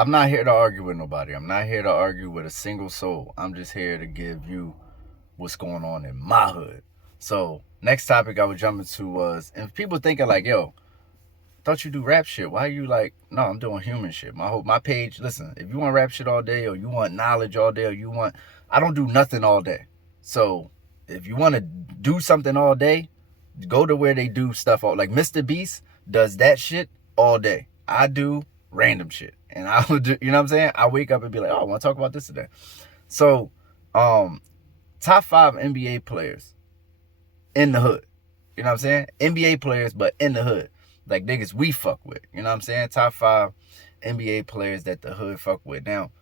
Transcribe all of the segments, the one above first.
I'm not here to argue with nobody. I'm not here to argue with a single soul. I'm just here to give you what's going on in my hood. So next topic I would jump into was, and people thinking like, yo, thought you do rap shit. Why are you like, no, I'm doing human shit. My page, listen, if you want rap shit all day or you want knowledge all day or you want, I don't do nothing all day. So if you want to do something all day, go to where they do stuff all, like Mr. Beast does that shit all day. I do random shit. And I would do, you know what I'm saying? I wake up and be like, oh, I want to talk about this today. So, top 5 NBA players in the hood. You know what I'm saying? NBA players, but in the hood. Like niggas we fuck with. You know what I'm saying? Top 5 NBA players that the hood fuck with. Now,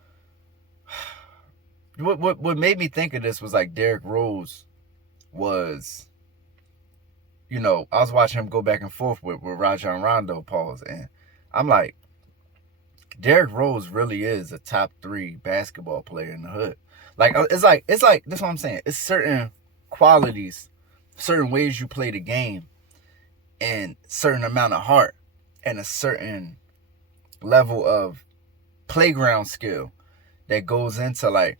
what made me think of this was like Derrick Rose was, you know, I was watching him go back and forth with Rajon Rondo, pause, and I'm like, Derrick Rose really is a top 3 basketball player in the hood. Like it's like that's what I'm saying. It's certain qualities, certain ways you play the game, and certain amount of heart and a certain level of playground skill that goes into like,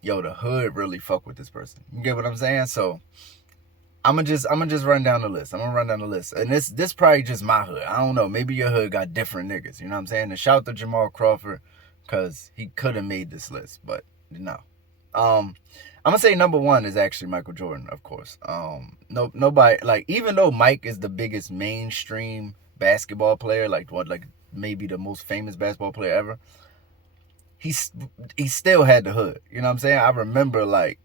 yo, the hood really fuck with this person. You get what I'm saying? So I'm gonna just run down the list. I'm gonna run down the list, and this probably just my hood. I don't know. Maybe your hood got different niggas. You know what I'm saying? And shout out to Jamal Crawford because he could have made this list, but no. I'm gonna say number 1 is actually Michael Jordan, of course. Nobody, like, even though Mike is the biggest mainstream basketball player, like maybe the most famous basketball player ever, he still had the hood. You know what I'm saying? I remember like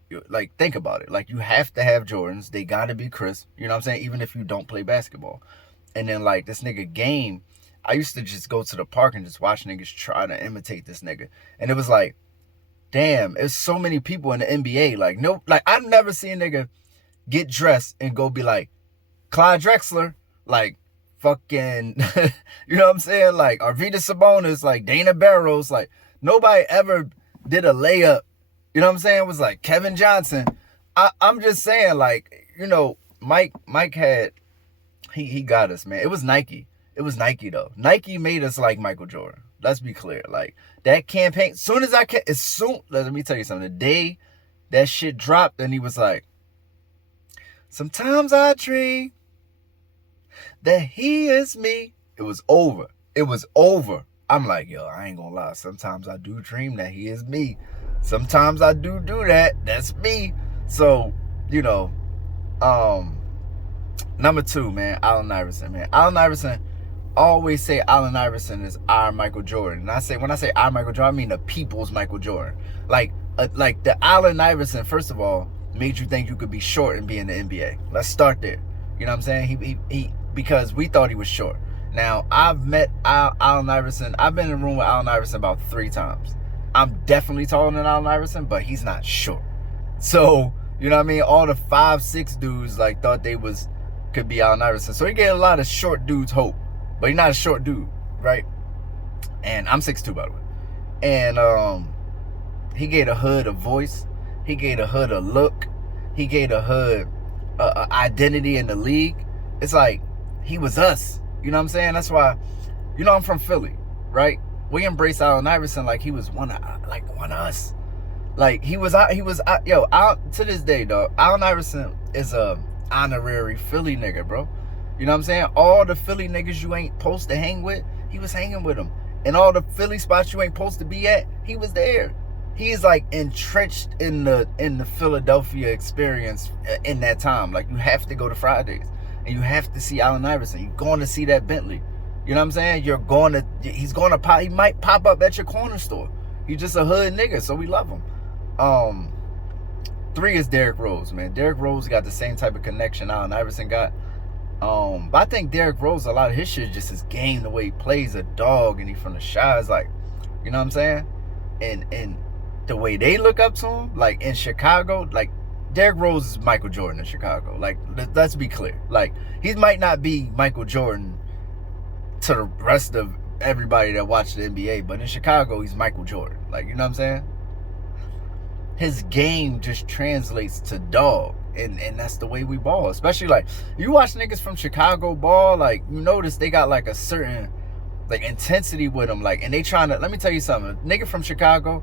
think about it. Like, you have to have Jordans. They gotta be crisp. You know what I'm saying? Even if you don't play basketball. And then like this nigga Game, I used to just go to the park and just watch niggas try to imitate this nigga. And it was like, damn, there's so many people in the NBA. Like, no, like I've never seen a nigga get dressed and go be like Clyde Drexler, like fucking, you know what I'm saying? Like Arvydas Sabonis, like Dana Barros, like nobody ever did a layup. You know what I'm saying? It was like Kevin Johnson. I'm just saying, like, you know, Mike had, he got us, man. It was Nike. It was Nike though. Nike made us like Michael Jordan. Let's be clear. Like that campaign, let me tell you something. The day that shit dropped and he was like, sometimes I dream that he is me. It was over. It was over. I'm like, yo, I ain't gonna lie. Sometimes I do dream that he is me. Sometimes I do that. That's me. So, you know, number 2, man, Allen Iverson, man. Allen Iverson, always say Allen Iverson is our Michael Jordan. And when I say our Michael Jordan, I mean the people's Michael Jordan. Like the Allen Iverson, first of all, made you think you could be short and be in the NBA. Let's start there. You know what I'm saying? He because we thought he was short. Now, I've met Allen Iverson. I've been in a room with Allen Iverson about 3 times. I'm definitely taller than Allen Iverson, but he's not short. So, you know what I mean? All the 5'6" dudes like thought they could be Allen Iverson. So he gave a lot of short dudes hope. But he's not a short dude, right? And I'm 6'2", by the way. And he gave the hood a voice. He gave the hood a look. He gave the hood a identity in the league. It's like he was us. You know what I'm saying? That's why, you know, I'm from Philly, right? We embrace Allen Iverson like he was one of us. Like he was to this day, dog. Allen Iverson is a honorary Philly nigga, bro. You know what I'm saying? All the Philly niggas you ain't supposed to hang with, he was hanging with them. And all the Philly spots you ain't supposed to be at, he was there. He's like entrenched in the Philadelphia experience in that time. Like, you have to go to Fridays and you have to see Allen Iverson. You're going to see that Bentley. You know what I'm saying? He might pop up at your corner store. He's just a hood nigga, so we love him. 3 is Derrick Rose, man. Derrick Rose got the same type of connection Allen Iverson got. But I think Derrick Rose, a lot of his shit is just his game, the way he plays a dog, and he from the shy is like, you know what I'm saying? And the way they look up to him, like in Chicago, like Derrick Rose is Michael Jordan in Chicago. Like, let's be clear. Like, he might not be Michael Jordan to the rest of everybody that watched the NBA, but in Chicago, he's Michael Jordan. Like, you know what I'm saying? His game just translates to dog. And that's the way we ball. Especially, like, you watch niggas from Chicago ball, like, you notice they got like a certain intensity with them. Like, and they trying to, let me tell you something, nigga from Chicago,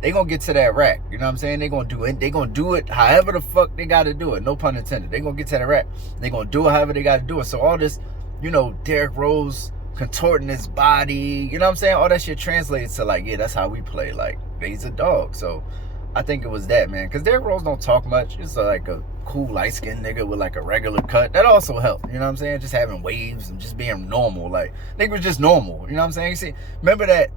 they gonna get to that rack. You know what I'm saying? They gonna do it however the fuck they gotta do it. No pun intended. They gonna get to that rack. They gonna do it however they gotta do it. So all this, you know, Derrick Rose contorting his body, you know what I'm saying? All that shit translates to like, yeah, that's how we play. Like, he's a dog. So I think it was that, man. Because Derrick Rose don't talk much. It's like a cool light-skinned nigga with like a regular cut. That also helped, you know what I'm saying? Just having waves and just being normal. Like, nigga was just normal, you know what I'm saying? You see, remember that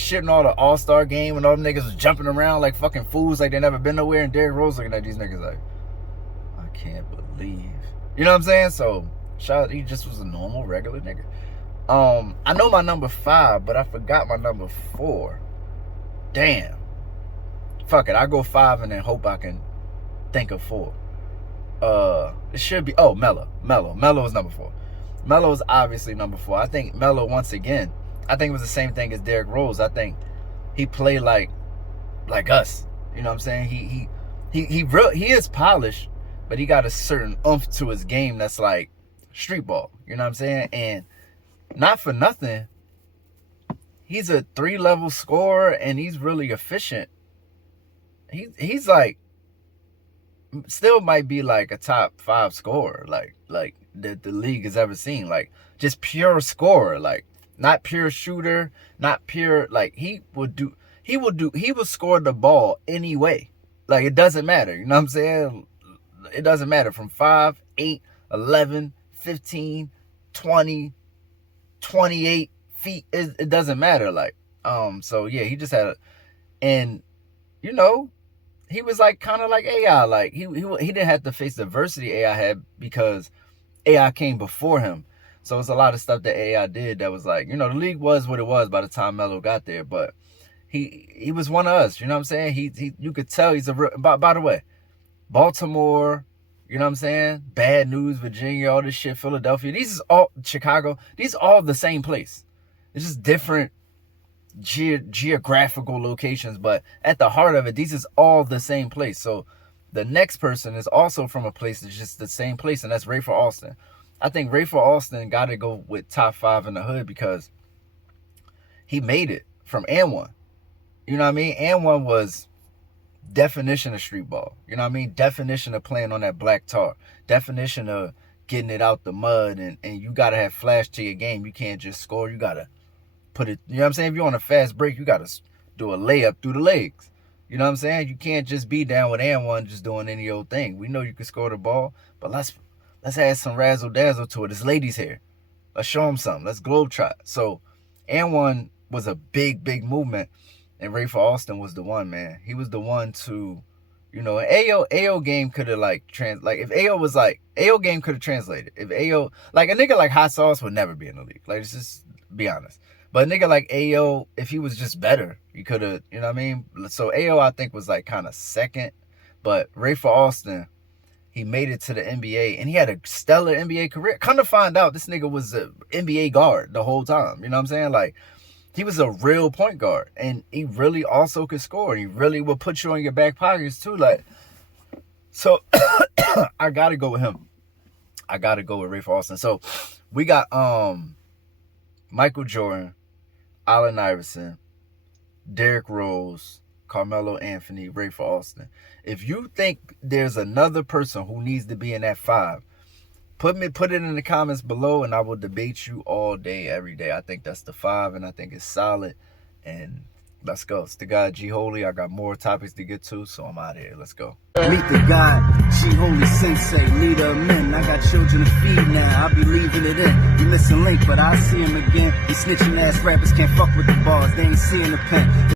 shit in all the All-Star game when all them niggas was jumping around like fucking fools, like they never been nowhere, and Derrick Rose looking at these niggas like, I can't believe. You know what I'm saying? So, shout out, he just was a normal, regular nigga. I know my number 5, but I forgot my number 4. Damn. Fuck it, I go 5 and then hope I can think of 4. It should be, Melo. Melo is number 4. Melo is obviously number 4. I think Melo, once again, I think it was the same thing as Derrick Rose. I think he played like us. You know what I'm saying? He is polished, but he got a certain oomph to his game that's like street ball. You know what I'm saying? And not for nothing, he's a 3-level scorer and he's really efficient. He's like, still might be like a top 5 scorer, like that the league has ever seen. Like, just pure scorer, like not pure shooter, not pure, like he would score the ball anyway. Like, it doesn't matter, you know what I'm saying? It doesn't matter from 5, 8, 11, 15, 20, 28 feet. It doesn't matter. Like, so yeah, he just had and you know, he was like kind of like AI. Like he didn't have to face the adversity AI had because AI came before him. So it's a lot of stuff that AI did that was like, you know, the league was what it was by the time Melo got there, but he was one of us, you know what I'm saying? He you could tell he's a real, by the way, Baltimore, you know what I'm saying? Bad News, Virginia, all this shit, Philadelphia. These is all Chicago. These are all the same place. It's just different geographical locations, but at the heart of it, these is all the same place. So the next person is also from a place that's just the same place, and that's Rafer Alston. I think Rafer Alston got to go with top 5 in the hood because he made it from AND1. You know what I mean? AND1 was definition of street ball. You know what I mean? Definition of playing on that black tar. Definition of getting it out the mud, and you got to have flash to your game. You can't just score. You got to put it, you know what I'm saying? If you're on a fast break, you got to do a layup through the legs. You know what I'm saying? You can't just be down with AND1 just doing any old thing. We know you can score the ball, but let's add some razzle dazzle to it. It's ladies here. Let's show them something. Let's globetrot. So AND1 was a big movement, and Rafer Alston was the one, man. He was the one to, you know, AO game could have like if AO game could have translated. If AO, like a nigga like Hot Sauce would never be in the league. Like, let's just be honest. But a nigga like AO, if he was just better, he could have, you know what I mean? So AO, I think, was like kind of second. But Rafer Alston, he made it to the NBA, and he had a stellar NBA career. Come to find out, this nigga was an NBA guard the whole time. You know what I'm saying? Like, he was a real point guard, and he really also could score. He really would put you on your back pockets too. Like, so I gotta go with him. I gotta go with Rafer Alston. So we got Michael Jordan, Allen Iverson, Derrick Rose, Carmelo Anthony, Rafer Alston. If you think there's another person who needs to be in that 5, put it in the comments below, and I will debate you all day, every day. I think that's the 5, and I think it's solid. And let's go. It's the guy G Holy. I got more topics to get to, so I'm out of here. Let's go. Meet the guy, G Holy Sensei, leader of men. I got children to feed now. I be leaving it in. You missing Link, but I see him again. These snitching ass rappers can't fuck with the bars. They ain't seeing the pen.